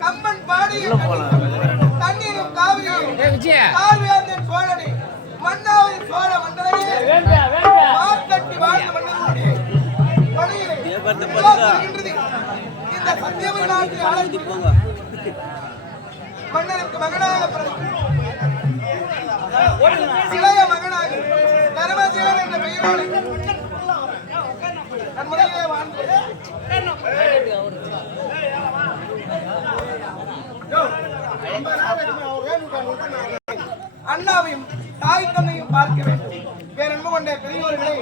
கம்பன் பாடிய தண்ணீரும் காவிரியும் காவியாந்தன் சோழனை மன்னாவை சோழ மண்டலையே மார்த்தட்டி வாழ்ந்த மன்னனுடைய பணியினை இந்த சத்தியமணி நாட்டில் அழைத்து மன்னருக்கு மகனாக பிறந்த சிலைய மகனாக தர்மசீலன் என்ற பெயரோடு நம்முடைய வாழ்ந்து அண்ணாவையும் தாய் தந்தையும் பார்க்க வேண்டும். வேற என்ன கொண்ட பெரியோர்களை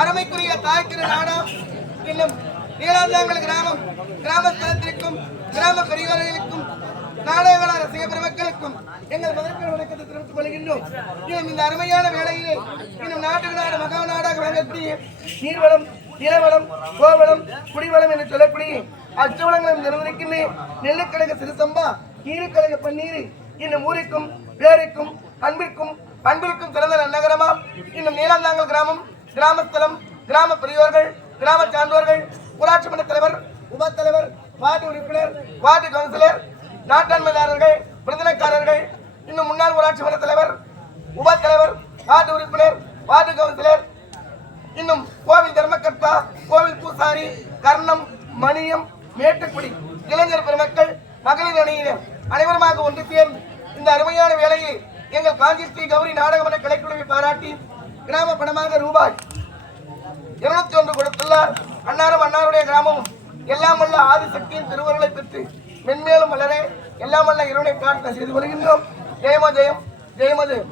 அருமைக்குரிய தாய்க்கிற நாடாம் இன்னும் நீலாந்தாங்கல் கிராமம் கிராமஸ்தலத்திற்கும் கிராம பெரியவர்களுக்கும் நாடகங்கள ரசிக பெருமக்களுக்கும் எங்கள் முதற்கல் வணக்கத்தை தெரிவித்துக் கொள்கின்றோம். இந்த அருமையான வேளையிலே இன்னும் நாட்டுக்கு நாடு மகா நாடாக விளங்கக்கூடிய நீர்வளம், நிலவளம், கோவளம், குடிவளம் என்று சொல்லக்கூடிய அச்சவளங்களும் நிறுவனிக்கின்ற நெல்லுக்கழக சிறுசம்பா, ஈருக்கழக பன்னீர் இன்னும் ஊருக்கும் பேருக்கும் அன்பிற்கும் சிறந்த நகரமா இன்னும் நீலாந்தாங்கல் கிராமம், கிராமஸ்தலம், கிராம பெரியோர்கள், கிராம சான்றோர்கள், ஊராட்சி மன்ற தலைவர், உபத்தலைவர், வார்டு உறுப்பினர், வார்டு கவுன்சிலர், நாட்டாண்மையாளர்கள், பிரதிநிதிக்காரர்கள், இன்னும் முன்னாள் ஊராட்சி மன்ற தலைவர், உபத்தலைவர், வார்டு உறுப்பினர், வார்டு கவுன்சிலர், இன்னும் கோவில் தர்மகர்த்தா, கோவில் பூசாரி, கர்ணம், மணியம், மேட்டுக்குடி, இளைஞர் பெருமக்கள், மகளிர் அணியினர் அனைவருமாக ஒன்று சேர்ந்து இந்த அருமையான வேலையை எங்கள் காஞ்சி ஸ்ரீ கௌரி நாடகமன்ற கலைக்குழுவை பாராட்டி கிராம பணமாக ரூபாய் 201 கொடுத்துள்ளார். அன்னாரும் அன்னாருடைய கிராமமும் எல்லாம் வல்ல ஆதிசக்தியின் திருவருளை பெற்று மென்மேலும் வளர எல்லாம் வல்ல இறைவனை பிரார்த்தனை செய்து கொள்கின்றோம். ஜெயமோ ஜெயம், ஜெயமோ ஜெயம்.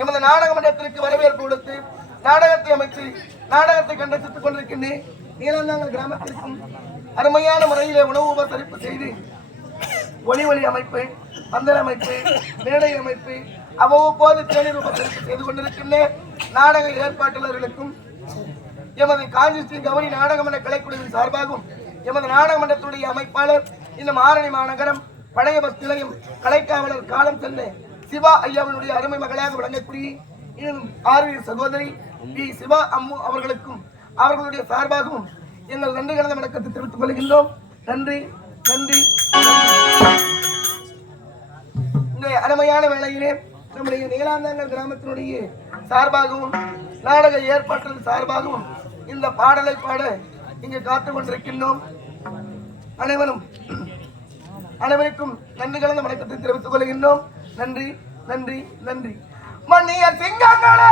எமது நாடக மன்றத்திற்கு வரவேற்பு கொடுத்து நாடகத்தை அமைத்து நாடகத்தை கண்டித்துக் கொண்டிருக்கின்றேன். நீலாந்தாங்கல் கிராமத்திற்கும் அருமையான முறையிலே உணவு உபசரிப்பு செய்து ஒளி அமைப்பு, பந்தல் அமைப்பு, மேடை அமைப்பு, அவ்வப்போது தேநீர் உபசரிப்பு செய்து கொண்டிருக்கின்ற நாடக ஏற்பாட்டாளர்களுக்கும் எமது காஞ்சி ஸ்ரீ கௌரி நாடகமன்ற கலைக்குழுவின் சார்பாகவும் எமது நாடக மன்றத்துடைய அமைப்பாளர் இன்னும் ஆரணி மாநகரம் பழைய பஸ் நிலையம் கலைக்காவலர் காலம் சென்ற சிவா ஐயாவினுடைய அருமை மகளாக விளங்கக்கூடிய இன்னும் ஆர்வீர் சகோதரி பி சிவா அம்மு அவர்களுக்கும் அவர்களுடைய சார்பாகவும் எங்கள் நன்றி கலந்த வணக்கத்தை தெரிவித்துக் கொள்கின்றோம். நன்றி நன்றி. இந்த அருமையான வேளையிலே நம்முடைய நீலாந்தாங்கல் கிராமத்தினுடைய சார்பாகவும் நாடக ஏற்பாட்டின் சார்பாகவும் இந்த பாடலை பாட இங்கு காத்துக் கொண்டிருக்கின்றோம். அனைவருக்கும் நன்றி கலந்த வணக்கத்தை தெரிவித்துக் கொள்கின்றோம். நன்றி நன்றி நன்றி. மண்ணிய சிங்கங்களே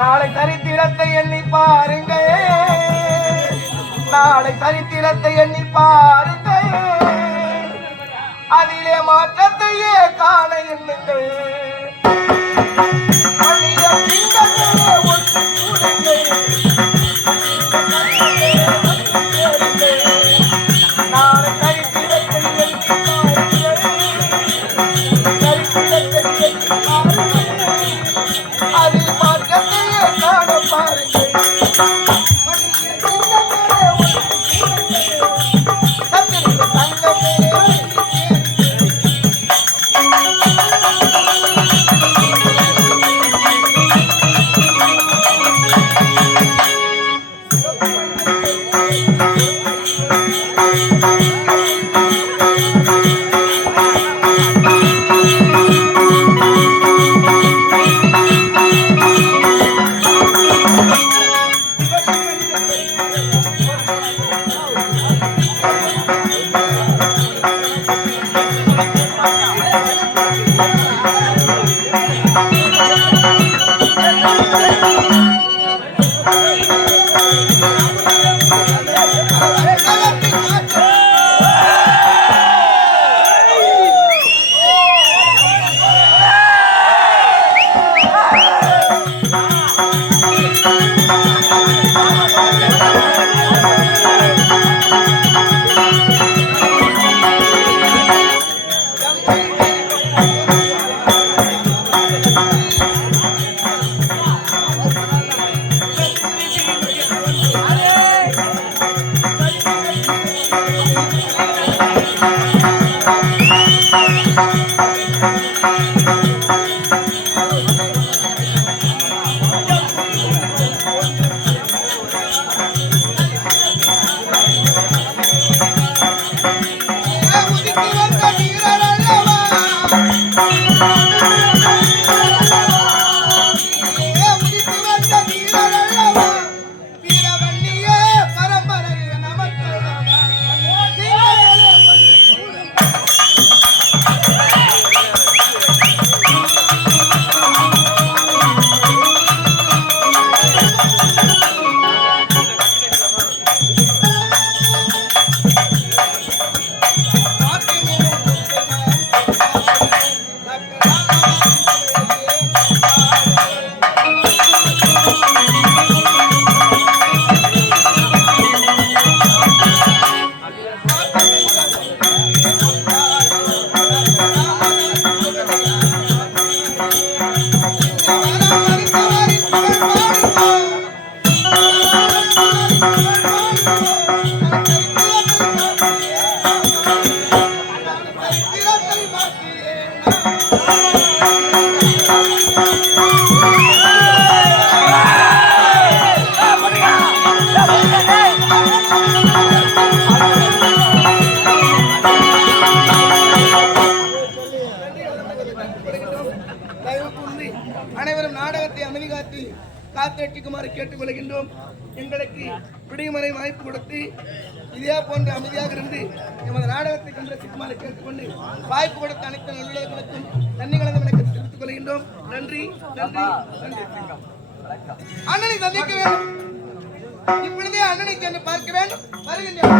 நாளை சரித்திரத்தை எண்ணி பாருங்க, நாளை சரித்திரத்தை எண்ணி பாருங்க, அதிலே மாற்றத்தையே காண எண்ணுங்கள். நாட்டை அமைதி காத்து காத்திரட்சிக்குமாறு கேட்டுக்கொள்கின்றோம். எங்களுக்கு விடுமுறை வாய்ப்பு கொடுத்து இதே போன்ற அமைதியாக இருந்து எமது நாடகத்தை கண்டிக்குமாறு கேட்டுக்கொண்டு வாய்ப்பு கொடுத்த அனைத்து நல்லுள்ளவர்களுக்கும் நன்றி கலந்து வணக்கத்தை தெரிவித்துக் கொள்கின்றோம். நன்றி நன்றி நன்றி. அண்ணனை சந்திக்க வேண்டும். இப்பொழுதே அண்ணனை சென்று பார்க்க வேண்டும். வருகின்றேன்.